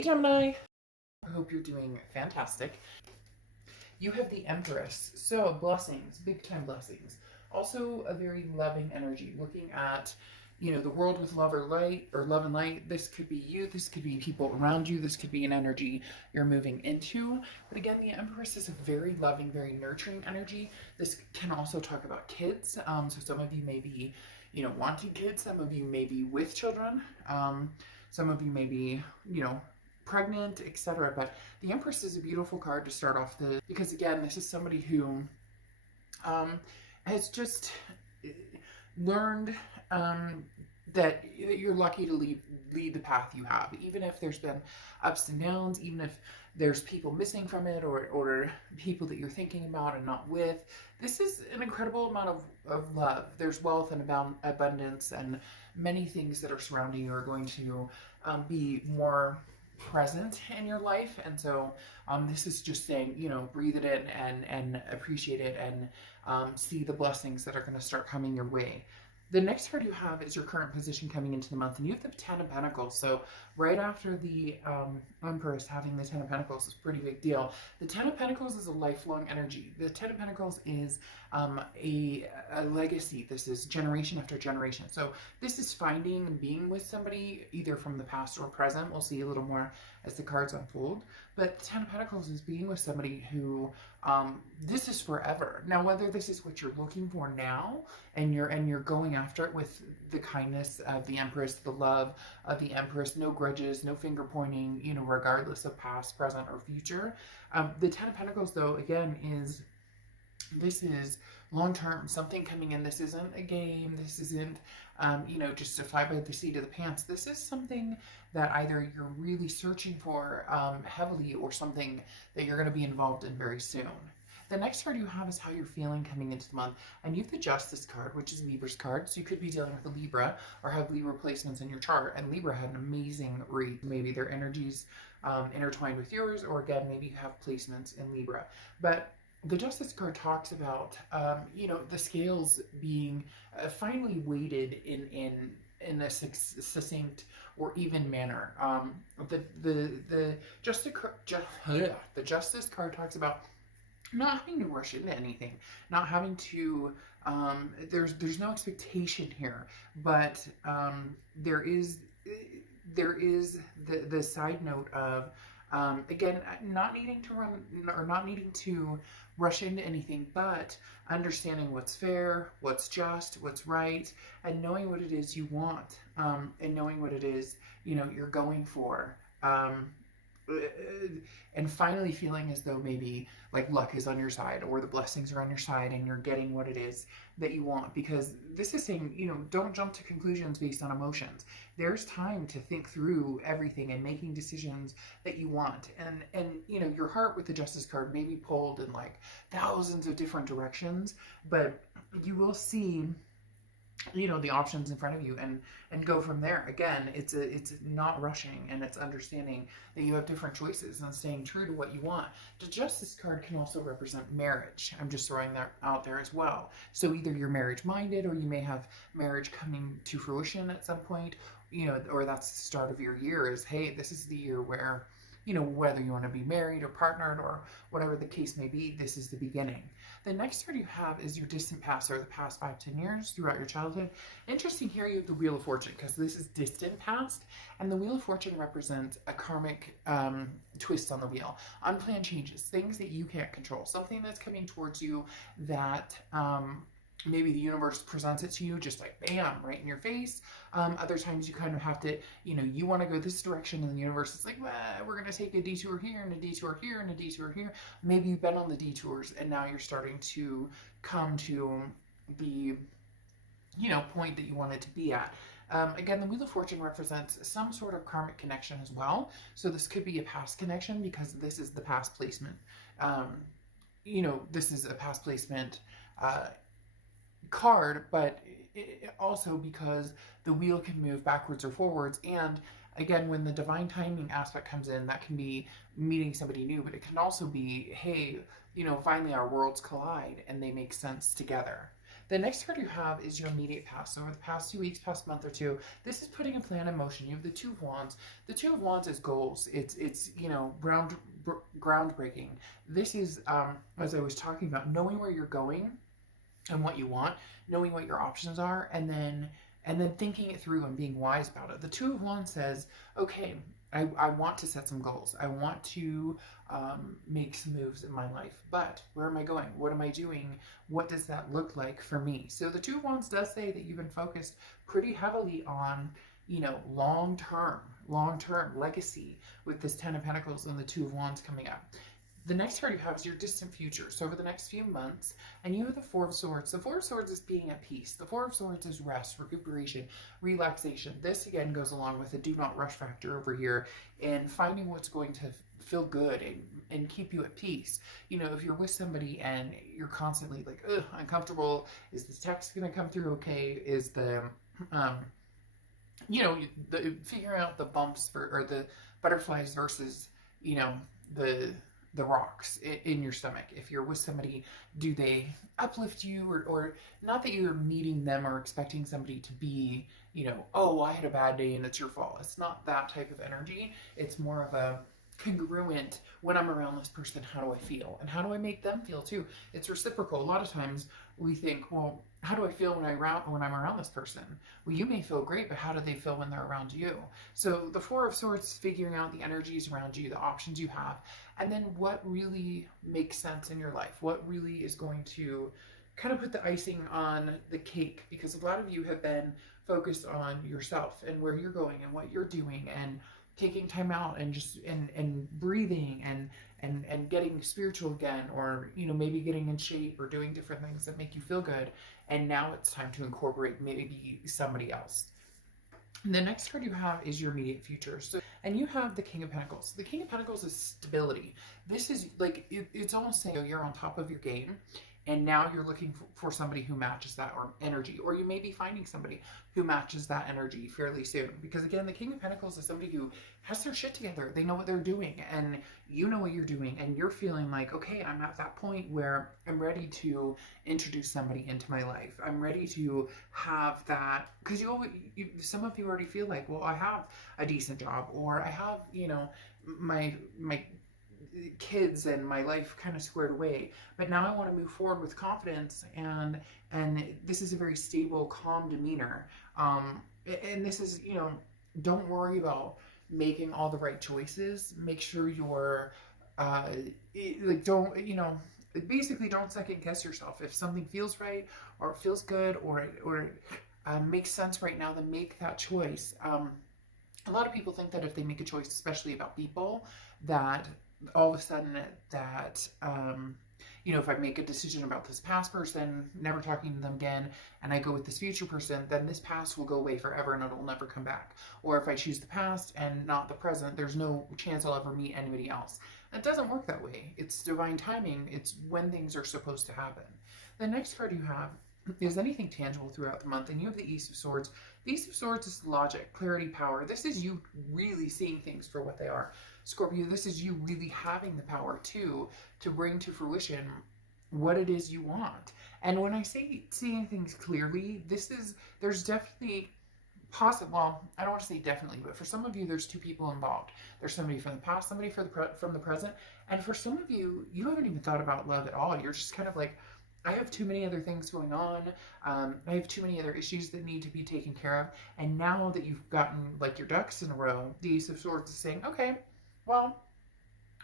Gemini, I hope you're doing fantastic. You have the Empress, so blessings, big time blessings. Also a very loving energy, looking at, the world with love or light, or love and light. This could be you, this could be people around you, this could be an energy you're moving into. But again, the Empress is a very loving, very nurturing energy. This can also talk about kids. So some of you may be, wanting kids, some of you may be with children, some of you may be, pregnant, etc. But the Empress is a beautiful card to start off because again, this is somebody who has just learned that you're lucky to lead the path you have, even if there's been ups and downs, even if there's people missing from it, or people that you're thinking about and not with. This is an incredible amount of love. There's wealth and abundance, and many things that are surrounding you are going to be more present in your life. And so this is just saying, breathe it in and appreciate it, and see the blessings that are going to start coming your way. The next card you have is your current position coming into the month, and you have the Ten of Pentacles. So right after the Empress, having the Ten of Pentacles is a pretty big deal. The Ten of Pentacles is a lifelong energy. The Ten of Pentacles is a legacy. This is generation after generation. So this is finding and being with somebody either from the past or present. We'll see a little more as the cards unfold. But the Ten of Pentacles is being with somebody who this is forever. Now, whether this is what you're looking for now, and you're going after it with the kindness of the Empress, the love of the Empress, no grudges, no finger pointing, regardless of past, present, or future. The Ten of Pentacles, though, again, this is long term, something coming in. This isn't a game. This isn't, just a fly by the seat of the pants. This is something that either you're really searching for heavily, or something that you're going to be involved in very soon. The next card you have is how you're feeling coming into the month. And you have the Justice card, which is Libra's card. So you could be dealing with a Libra or have Libra placements in your chart. And Libra had an amazing read. Maybe their energies intertwined with yours, or again, maybe you have placements in Libra. But the Justice card talks about, the scales being finally weighted in a succinct or even manner. The Justice card talks about not having to rush into anything, not having to, there's no expectation here, but there is the side note of, again, not needing to run, or not needing to rush into anything, but understanding what's fair, what's just, what's right, and knowing what it is you want, and knowing what it is, you're going for. And finally feeling as though maybe like luck is on your side, or the blessings are on your side, and you're getting what it is that you want. Because this is saying, don't jump to conclusions based on emotions. There's time to think through everything and making decisions that you want. And your heart with the Justice card may be pulled in like thousands of different directions, but you will see the options in front of you, and go from there. Again, it's not rushing, and it's understanding that you have different choices and staying true to what you want. The Justice card can also represent marriage. I'm just throwing that out there as well. So either you're marriage minded, or you may have marriage coming to fruition at some point, or that's the start of your year, is, hey, this is the year where, whether you want to be married or partnered or whatever the case may be, this is the beginning. The next card you have is your distant past, or the past 5-10 years throughout your childhood. Interesting here, you have the Wheel of Fortune, because this is distant past, and the Wheel of Fortune represents a karmic twist on the wheel. Unplanned changes, things that you can't control, something that's coming towards you that maybe the universe presents it to you just like bam, right in your face. Other times you kind of have to, you want to go this direction, and the universe is like, well, we're going to take a detour here, and a detour here, and a detour here. Maybe you've been on the detours, and now you're starting to come to the, point that you wanted to be at. Again, the Wheel of Fortune represents some sort of karmic connection as well. So this could be a past connection, because this is the past placement. This is a past placement card, but also because the wheel can move backwards or forwards. And again, when the divine timing aspect comes in, that can be meeting somebody new, but it can also be, hey, finally our worlds collide and they make sense together. The next card you have is your immediate past. So over the past 2 weeks, past month or two, this is putting a plan in motion. You have the Two of Wands. The Two of Wands is goals. It's you know, groundbreaking. This is, as I was talking about, knowing where you're going and what you want, knowing what your options are, and then thinking it through and being wise about it. The Two of Wands says, okay, I want to set some goals. I want to make some moves in my life, but where am I going? What am I doing? What does that look like for me? So the Two of Wands does say that you've been focused pretty heavily on, you know, long-term legacy with this Ten of Pentacles and the Two of Wands coming up. The next card you have is your distant future. So over the next few months, and you have the Four of Swords. The Four of Swords is being at peace. The Four of Swords is rest, recuperation, relaxation. This again goes along with the do not rush factor over here and finding what's going to feel good and keep you at peace. You know, if you're with somebody and you're constantly like, ugh, uncomfortable, is this text going to come through okay? Is the, you know, figuring out the bumps or the butterflies versus, you know, the rocks in your stomach. If you're with somebody, do they uplift you, or not that you're meeting them or expecting somebody to be, you know, oh, I had a bad day and it's your fault. It's not that type of energy. It's more of a congruent, when I'm around this person, how do I feel? And how do I make them feel too? It's reciprocal. A lot of times we think, well, how do I feel when I'm around this person? Well, you may feel great, but how do they feel when they're around you? So the Four of Swords is figuring out the energies around you, the options you have, and then what really makes sense in your life, what really is going to kind of put the icing on the cake, because a lot of you have been focused on yourself and where you're going and what you're doing and taking time out and just and breathing and getting spiritual again, or you know, maybe getting in shape or doing different things that make you feel good. And now it's time to incorporate maybe somebody else. The next card you have is your immediate future. So, and you have the King of Pentacles. The King of Pentacles is stability. This is like, it's almost saying you're on top of your game, and now you're looking for somebody who matches that or energy, or you may be finding somebody who matches that energy fairly soon. Because again, the King of Pentacles is somebody who has their shit together. They know what they're doing, and you know what you're doing, and you're feeling like, okay, I'm at that point where I'm ready to introduce somebody into my life. I'm ready to have that, because some of you already feel like, well, I have a decent job, or I have, you know, my kids and my life kind of squared away, but now I want to move forward with confidence, and this is a very stable, calm demeanor, and this is, you know, don't worry about making all the right choices. Make sure you're like, don't, you know, basically don't second guess yourself. If something feels right or feels good or makes sense right now, then make that choice. A lot of people think that if they make a choice, especially about people, that all of a sudden that, you know, if I make a decision about this past person, never talking to them again, and I go with this future person, then this past will go away forever and it'll never come back. Or if I choose the past and not the present, there's no chance I'll ever meet anybody else. It doesn't work that way. It's divine timing. It's when things are supposed to happen. The next card you have is anything tangible throughout the month, and you have the Ace of Swords. The Ace of Swords is logic, clarity, power. This is you really seeing things for what they are. Scorpio, this is you really having the power to bring to fruition what it is you want. And when I say seeing things clearly, there's definitely possible, well, I don't want to say definitely, but for some of you, there's two people involved. There's somebody from the past, somebody from the present, and for some of you, you haven't even thought about love at all. You're just kind of like, I have too many other things going on. I have too many other issues that need to be taken care of. And now that you've gotten like your ducks in a row, the Ace of Swords is saying, okay, well,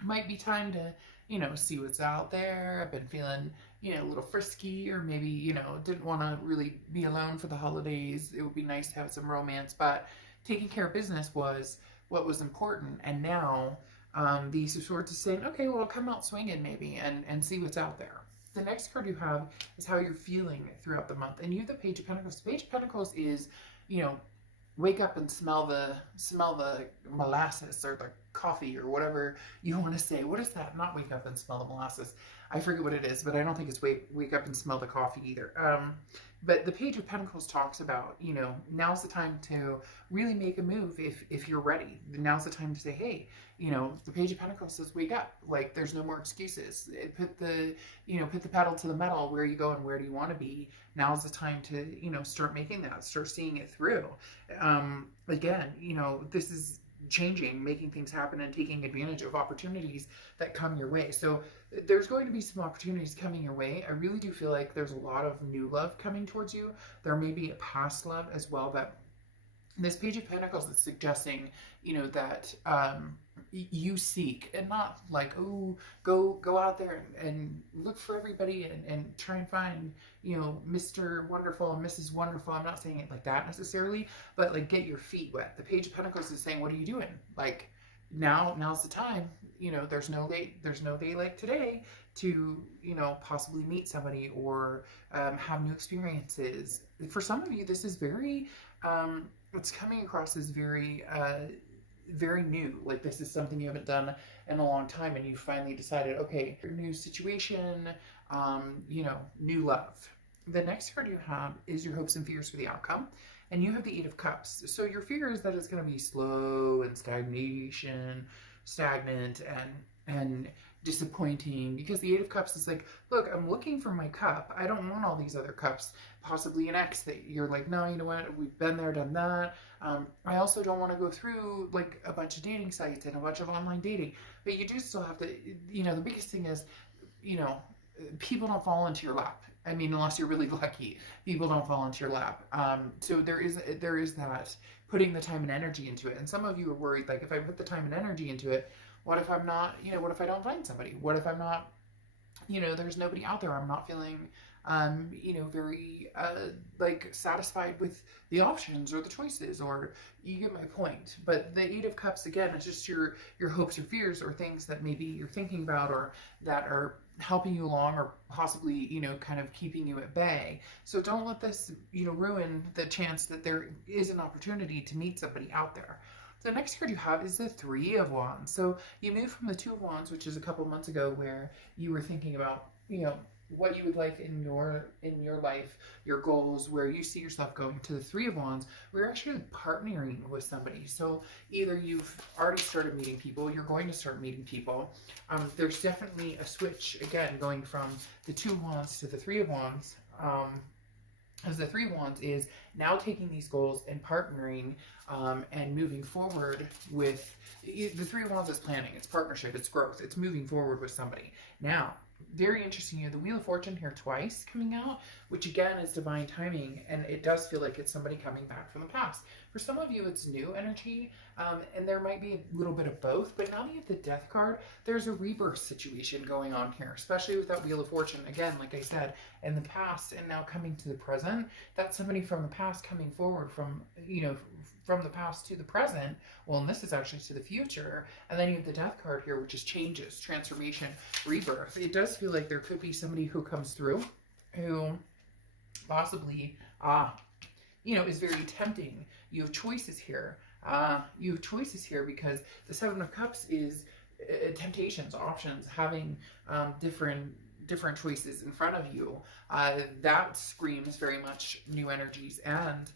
it might be time to, you know, see what's out there. I've been feeling, you know, a little frisky, or maybe, you know, didn't want to really be alone for the holidays. It would be nice to have some romance, but taking care of business was what was important. And now the Ace of Swords is saying, okay, well, come out swinging maybe and see what's out there. The next card you have is how you're feeling throughout the month. And you have the Page of Pentacles. The Page of Pentacles is, you know, wake up and smell the molasses or the coffee or whatever you want to say. What is that? Not wake up and smell the molasses. I forget what it is, but I don't think it's wake up and smell the coffee either. But the Page of Pentacles talks about, you know, now's the time to really make a move if you're ready. Now's the time to say, hey, you know, the Page of Pentacles says wake up. Like, there's no more excuses. Put the pedal to the metal. Where are you going? Where do you want to be? Now's the time to, you know, start making that, start seeing it through. Again, you know, this is changing, making things happen, and taking advantage of opportunities that come your way. So there's going to be some opportunities coming your way. I really do feel like there's a lot of new love coming towards you. There may be a past love as well, but this Page of Pentacles is suggesting, you know, that you seek, and not like, oh, go out there and look for everybody and try and find, you know, Mr. Wonderful and Mrs. Wonderful. I'm not saying it like that necessarily, but like, get your feet wet. The Page of Pentacles is saying, what are you doing? Like, now's the time. You know, there's no day like today to, you know, possibly meet somebody or have new experiences. For some of you, this is very it's coming across as very very new. Like, this is something you haven't done in a long time, and you finally decided, okay, new situation, you know, new love. The next card you have is your hopes and fears for the outcome, and you have the Eight of Cups. So your fear is that it's going to be slow and stagnant and disappointing, because the Eight of Cups is like, look, I'm looking for my cup. I don't want all these other cups, possibly an ex that you're like, no, you know what, we've been there, done that. I also don't want to go through like a bunch of dating sites and a bunch of online dating, but you do still have to, you know, the biggest thing is, you know, people don't fall into your lap. I mean, unless you're really lucky, people don't fall into your lap. So there is that, putting the time and energy into it. And some of you are worried, like, if I put the time and energy into it, what if I'm not, you know, what if I don't find somebody? What if I'm not, you know, there's nobody out there. I'm not feeling, you know, very, like, satisfied with the options or the choices, or you get my point. But the Eight of Cups, again, is just your hopes or fears, or things that maybe you're thinking about, or that are helping you along, or possibly, you know, kind of keeping you at bay. So don't let this, you know, ruin the chance that there is an opportunity to meet somebody out there. The next card you have is the Three of Wands. So you moved from the Two of Wands, which is a couple months ago, where you were thinking about, you know, what you would like in your life, your goals, where you see yourself going, to the Three of Wands. We're actually partnering with somebody. So either you've already started meeting people, you're going to start meeting people. There's definitely a switch, again, going from the Two of Wands to the Three of Wands. As the Three of Wands is now taking these goals and partnering and moving forward with, the Three of Wands is planning, it's partnership, it's growth, it's moving forward with somebody. Now, very interesting, you have the Wheel of Fortune here twice coming out, which again is divine timing, and it does feel like it's somebody coming back from the past. For some of you, it's new energy, and there might be a little bit of both, but now that you have the Death card, there's a rebirth situation going on here, especially with that Wheel of Fortune. Again, like I said, in the past and now coming to the present, that's somebody from the past coming forward from, you know, from the past to the present. Well, and this is actually to the future. And then you have the Death card here, which is changes, transformation, rebirth. It does feel like there could be somebody who comes through who possibly, you know, is very tempting. You have choices here. You have choices here because the Seven of Cups is temptations, options, having different choices in front of you. That screams very much new energies and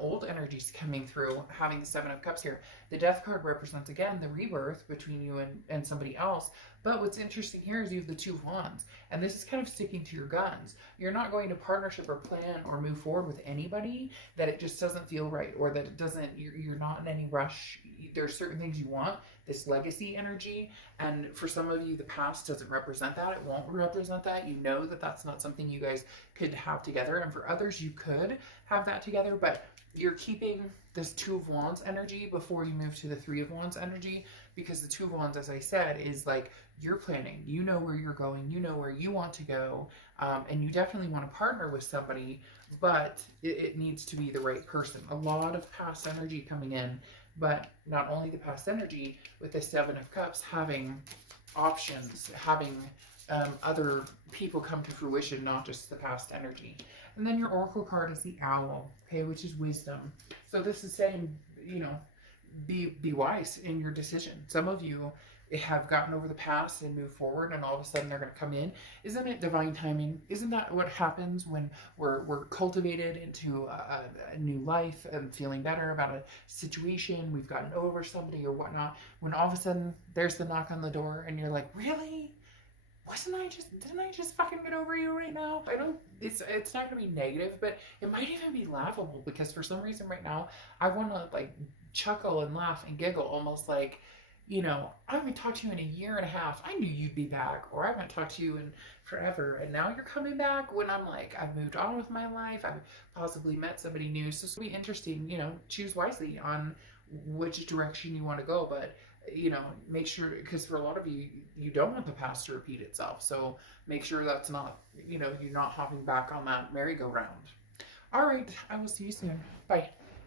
old energies coming through, having the Seven of Cups here. The Death card represents, again, the rebirth between you and somebody else. But what's interesting here is you have the Two of Wands, and this is kind of sticking to your guns. You're not going to partnership or plan or move forward with anybody that it just doesn't feel right, or that it doesn't, you're not in any rush. There's certain things you want, this legacy energy, and for some of you, the past doesn't represent that. It won't represent that. You know that that's not something you guys could have together, and for others, you could have that together, but you're keeping this Two of Wands energy before you move to the Three of Wands energy, because the Two of Wands, as I said, is like, you're planning, you know where you're going, you know where you want to go, and you definitely want to partner with somebody, but it needs to be the right person. A lot of past energy coming in, but not only the past energy, with the Seven of Cups, having options, having other people come to fruition, not just the past energy. And then your Oracle card is the Owl, okay, which is wisdom. So this is saying, you know, be wise in your decision. Some of you have gotten over the past and moved forward, and all of a sudden they're going to come in. Isn't it divine timing? Isn't that what happens when we're cultivated into a new life and feeling better about a situation? We've gotten over somebody or whatnot. When all of a sudden there's the knock on the door, and you're like, really? Didn't I just fucking get over you right now? I don't, it's not gonna be negative, but it might even be laughable, because for some reason right now, I wanna like chuckle and laugh and giggle, almost like, I haven't talked to you in a year and a half. I knew you'd be back, or I haven't talked to you in forever, and now you're coming back, when I'm like, I've moved on with my life, I've possibly met somebody new. So it's gonna be interesting, choose wisely on which direction you want to go, but make sure, because for a lot of you, you don't want the past to repeat itself. So make sure that's not, you're not hopping back on that merry-go-round. All right, I will see you soon. Bye.